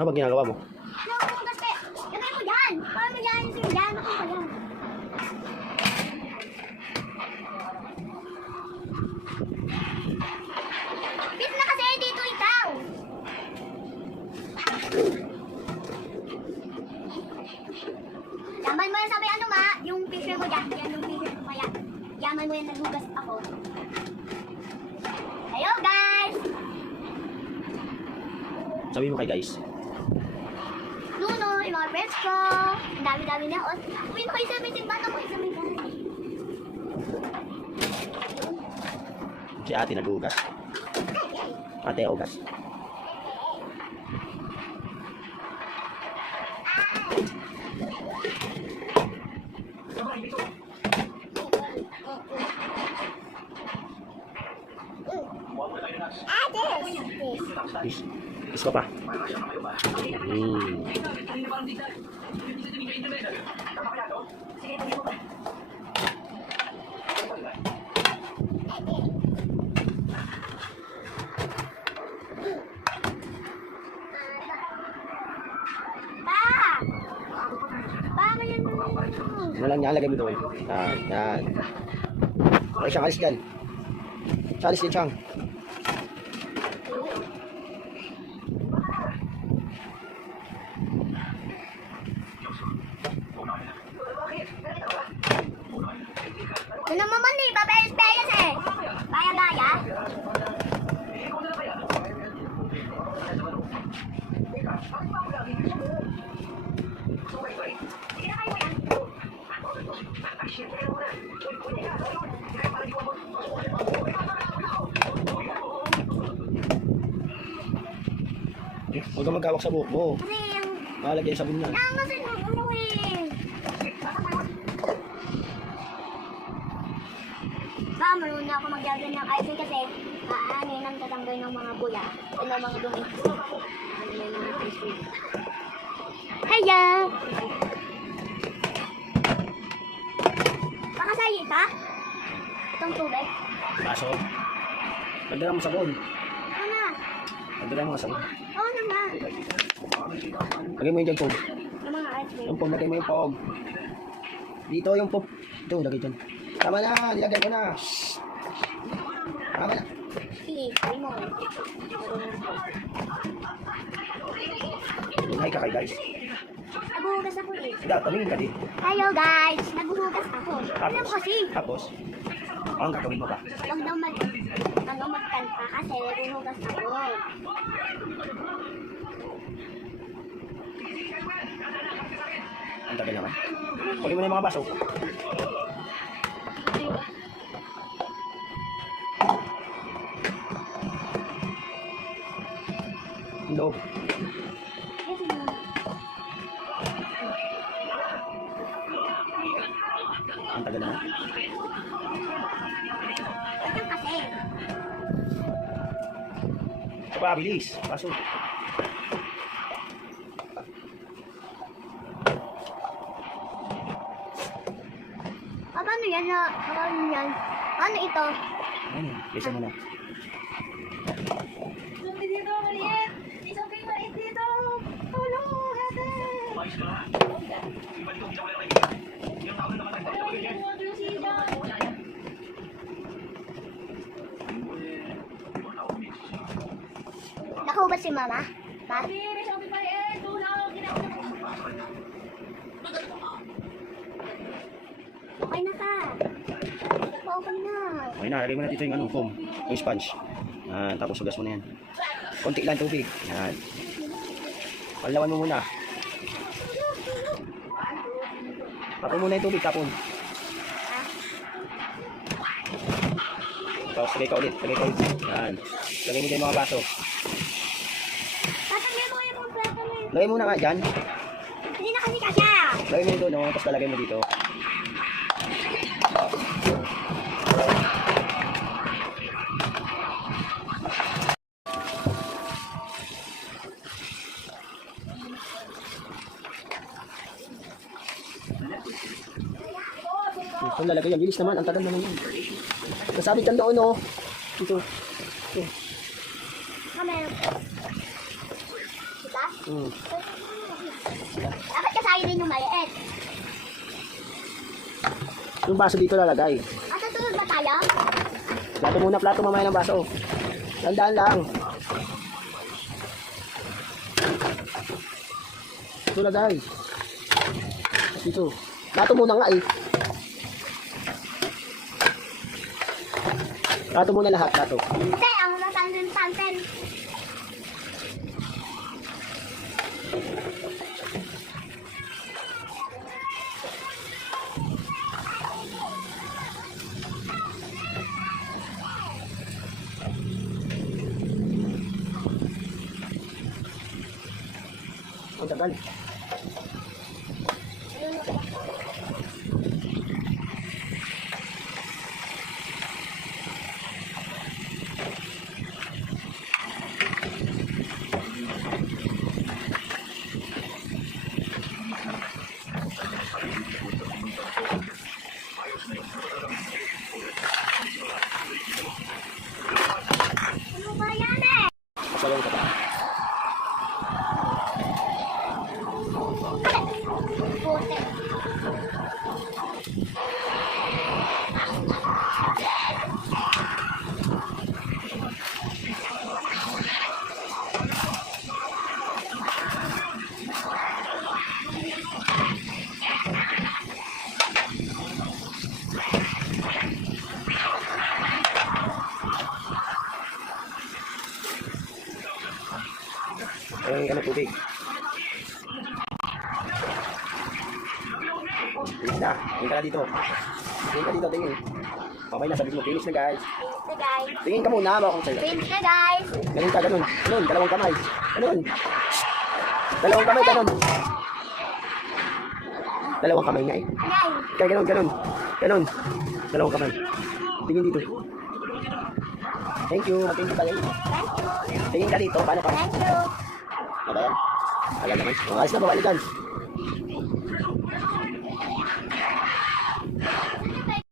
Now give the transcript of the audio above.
Ano ba ginagawa mo? Nakukugas kayo. Lagay mo dyan. Paano mo dyan? Sige, dyan. Ako pa yan. Bit na kasi dito ikaw. Yaman mo yan sa may ano ma. Yung picture mo dyan. Yan yung picture ko kaya. Yaman mo yan naghugas ako. Ayo guys. Sabi mo kay guys. Nuno, yung mga friends ko. Ang dami-dami na. Uy, ko isa may simbata ko. Isa may dami. Si ate nag-ugas. Ate ugas. Is ko pa. Ano lang yan, lagay mo doon. Yan. Okay, siyang alis dyan. Alis din siyang. Ito naman eh, papeles-peles eh. Baya-baya. Huwag kang magkawak sa buhok mo. Kasi yung... Malagyan sa sabon na. Kasi ano eh. Marunong na ako magjagan ng ice kasi aanin ang tatanggal ng mga bula. Ano mga dumi. Ano yung mga crispy. Hiya! Makasayi ka? Itong tubig? Kaso, magdala mo sabon. Ano? Magdala mo sabon. Oo naman. Lagay mo yung dyan, Pog. Yung mga ice cream. Yung Pog, lagay mo yung Pog. Dito yung Pog. Ito, lagay dyan. Tama na, nilagay ko na. Tama na. Sige, sabi mo. Hi ka kay guys. Naghuhugas ako eh. Tumingin ka din. Hello guys! Naghuhugas ako. Ano mo kasi? Tapos, ang gagawin mo ba? Huwag daw magkanta kasi naghuhugas ako. Ang tagal naman. Kunin mo na yung mga baso. Ang loob. Ang tagal naman. Ito kasi. Ito pa, bilis. Baso. Paano yan? Paano yan? Paano ito? Ano? Bisa mo na. Sabi dito, maliit! Isang maliit dito! Tulong! Ate! Nakahubad si mama? Pa? Okay na ka. Okay na. Okay na, lagay mo na dito yung foam. Yung sponge. Tapos sugas mo na yan. Konti lang tubig. Yan. Palawan mo muna. Tapon muna yung tubig, tapon. Tapos lagay ka ulit. Yan. Lagay mo dyan yung mga baso. Tatanggal mo yung plato na yun. Lagay mo na nga dyan. Hindi na kasi kasya. Lagay mo dito, no? Tapos lalagay mo dito. Ito lalagay yan. Bilis naman. Ang tagal naman yan. Nasabit yan doon, no? Ito. Kamera. Kita? Dapat kasali din yung maliit. Yung baso dito lalagay. At susunod ba tayo? Plato muna, plato mamaya ng baso. Tandaan lang. Ito lagay. Dito. Plato muna nga eh. Plato muna lahat, plato. Hindi, ang natansin. Ang tagal. Ano ba yan eh? Salong ka pa. Puti. Ayun ka ng tubig. Finish na. Tingin ka na dito. Tingin ka dito, tingin. Okay na, sabi mo, finish na guys. Ito guys. Tingin ka muna, baka kung sa'yo. Pinch na guys. Ganun ka, ganun. Ganun, dalawang kamay. Ganun. Dalawang kamay, ganun. Dalawang kamay nga eh. Yan. Kaya ganun, ganun. Ganun. Dalawang kamay. Tingin dito. Thank you. Thank you pala. Thank you. Tingin ka dito, paano ka? Thank you. Ano ba yan? Alam naman. Alis na, babalikan.